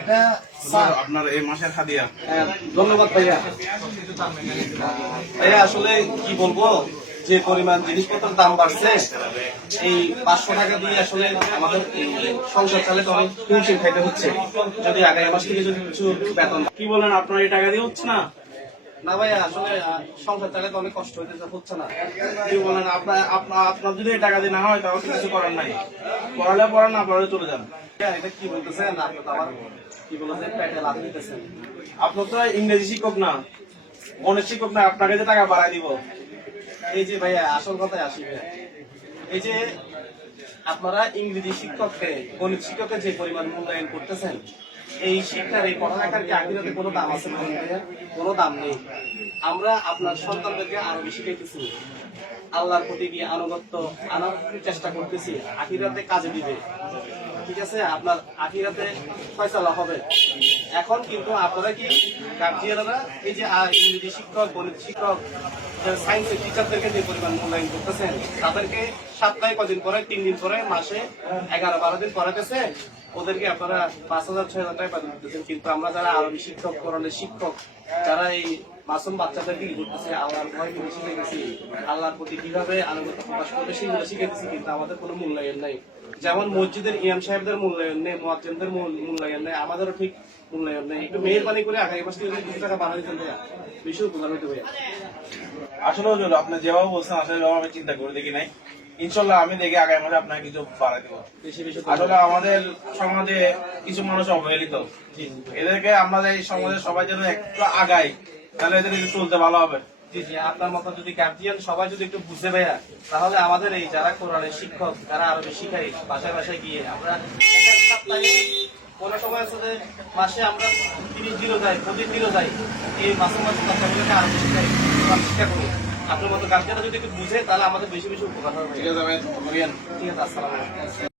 এটা আপনার এই মাসের হাদিয়া। হ্যাঁ, ধন্যবাদ ভাইয়া। ভাইয়া আসলে কি বলব? যে পরিমাণ জিনিসপত্রের দাম বাড়ছে এই পাঁচশো টাকা দিয়ে আসলে আমাদের এই সংসার চালাতে অনেক হিমশিম খাইতে হচ্ছে। যদি আগামী মাস থেকে যদি কিছু বেতন কি বলেন আপনার এই টাকা দিয়ে হচ্ছে না? না ভাইয়া আসলে সংসার চালাতে অনেক কষ্ট হইতেছে হচ্ছে না। কি বলেন আপনার আপনার আপনার যদি টাকা দিয়ে না হয় তাহলে কিছু করার নাই। পড়ালে পড়ান না পড়ালে চলে যান। এটা কি বলতেছেন? আপনি তো আবার কি বলতেছেন? পেটে লাভ দিতেছেন। আপনার তো ইংরেজি শিক্ষক না। গণিত শিক্ষক না আপনাকে যে টাকা বাড়াই দিব। এই যে ভাইয়া আসল কথায় আসি ভাইয়া। এই যে আপনারা ইংরেজি শিক্ষককে গণিত শিক্ষককে যে পরিমাণ মূল্যায়ন করতেছেন এই শিক্ষার, এই পড়ালেখার কোনো দাম আছে ভাইয়া? কোনো দাম নেই। আমরা আপনার সন্তানদেরকে আরও বেশি শিখাইতেছি আল্লাহর প্রতি গিয়ে আনুগত্য আনার চেষ্টা করতেছি। আখিরাতে কাজে দিবে। ঠিক আছে? আপনার আখিরাতে ফয়সালা হবে। এখন কিন্তু আপনারা কি গার্জিয়ানরা এই যে ইংরেজি শিক্ষক, গণিত শিক্ষক সায়েন্সের টিচারদেরকে যে পরিমাণ মূল্যায়ন করতেছেন, তাদেরকে সপ্তাহে কদিন পরে, তিন দিন পরে, মাসে এগারো, বারো দিন পড়াতেছে ওদেরকে আপনারা পাঁচ হাজার, ছয় হাজার টাকা দিতেছেন কিন্তু আমরা যারা আরবি শিক্ষক করণের শিক্ষক, যারা এই মাসুম বাচ্চাদেরকে কি করতেছে আল্লাহর ভয় করে শিখে গেছি। আল্লাহর প্রতি কীভাবে আনুগত্য প্রকাশ করবে সেগুলো শিখেছি কিন্তু আমাদের কোনো মূল্যায়ন নাই। যেমন মসজিদের ইমাম সাহেবদের মূল্যায়ন নেই মোয়াজ্জেমদের মূল- মূল্যায়ন নেই, আমাদেরও ঠিক মূল্যায়ন নেই। একটু মেহরবানি করে আগামী মাস থেকে কিছু টাকা বাড়াই দিতেন ভাইয়া, বেশি উপকার হইতে ভাইয়া। আসলে আপনি যেভাবে বলছেন, আসলে আমি চিন্তা করে দেখি নাই। ইনশাল্লাহ আমি দেখি আগামী মাসে আপনাকে কিছু বাড়াই দেবো। বেশি বেশি আসলে আমাদের সমাজে কিছু মানুষ অবহেলিত। এদেরকে আমাদের এই সমাজে সবাই যেন একটু আগাই তাহলে এদের একটু চলতে ভালো হবে। জি জি আপনার মতো যদি গার্জিয়ান সবাই যদি একটু বুঝে ভাইয়া তাহলে আমাদের এই যারা কোরআনের শিক্ষক যারা আরবি শিখাই বাসায় বাসায় গিয়ে। আমরা কোনো সময় যে মাসে আমরা তিরিশ দিনও যাই পঁচিশ দিনও যাই এই মাসে মাসে বাচ্চাগুলোকে আরবি শিখাই শিক্ষা করি। আপনার মতো গার্জিয়ানরা যদি একটু বুঝে তাহলে আমাদের বেশি বেশি উপকার হবে। ঠিক আছে ভাই। ঠিক আছে আসসালাম